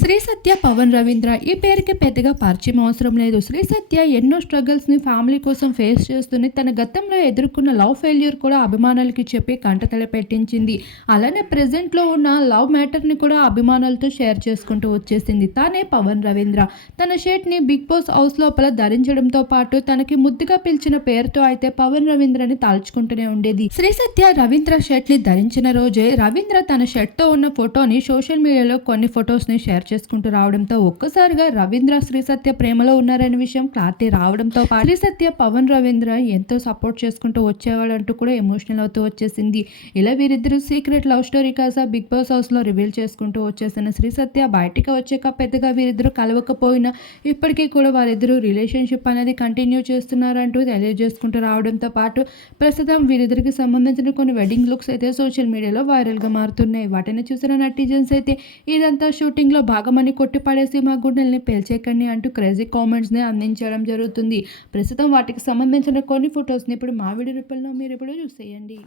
శ్రీ సత్య పవన్ రవీంద్ర ఈ పేరుకి పెద్దగా పరిచయం అవసరం లేదు. శ్రీ సత్య ఎన్నో స్ట్రగుల్స్ని ఫ్యామిలీ కోసం ఫేస్ చేస్తూనే తన గతంలో ఎదుర్కొన్న లవ్ ఫెయిల్యూర్ కూడా అభిమానులకి చెప్పి కంటతల పెట్టించింది. అలానే ప్రజెంట్లో ఉన్న లవ్ మ్యాటర్ని కూడా అభిమానులతో షేర్ చేసుకుంటూ వచ్చేసింది. తానే పవన్ రవీంద్ర. తన షర్ట్ని బిగ్ బాస్ హౌస్ లోపల ధరించడంతో పాటు తనకి ముద్దుగా పిలిచిన పేరుతో అయితే పవన్ రవీంద్రని తాల్చుకుంటూనే ఉండేది. శ్రీ సత్య రవీంద్ర షర్ట్ని ధరించిన రోజే రవీంద్ర తన షర్ట్తో ఉన్న ఫోటోని సోషల్ మీడియాలో కొన్ని ఫొటోస్ని షేర్ చేసుకుంటూ రావడంతో ఒక్కసారిగా రవీంద్ర శ్రీ సత్య ప్రేమలో ఉన్నారనే విషయం క్లారిటీ రావడంతో పాటు శ్రీ సత్య పవన్ రవీంద్ర ఎంతో సపోర్ట్ చేసుకుంటూ వచ్చేవాడంటూ కూడా ఎమోషనల్ అవుతూ వచ్చేసింది. ఇలా వీరిద్దరూ సీక్రెట్ లవ్ స్టోరీ కాసా బిగ్ బాస్ హౌస్లో రివీల్ చేసుకుంటూ వచ్చేసిన శ్రీ సత్య బయటికి వచ్చాక పెద్దగా వీరిద్దరూ కలవకపోయినా ఇప్పటికీ కూడా వారిద్దరూ రిలేషన్షిప్ అనేది కంటిన్యూ చేస్తున్నారంటూ తెలియజేసుకుంటూ రావడంతో పాటు ప్రస్తుతం వీరిద్దరికి సంబంధించిన కొన్ని వెడ్డింగ్ లుక్స్ అయితే సోషల్ మీడియాలో వైరల్గా మారుతున్నాయి. వాటిని చూసిన నటిజన్స్ అయితే ఇదంతా షూటింగ్లో భాగమని కొట్టిపడేసి మా గుండెల్ని పేల్చేకండి అంటూ క్రేజీ కామెంట్స్ని అందించడం జరుగుతుంది. ప్రస్తుతం వాటికి సంబంధించిన కొన్ని ఫొటోస్ని ఇప్పుడు మా వీడియో రూపంలో మీరు ఇప్పుడు చూసేయండి.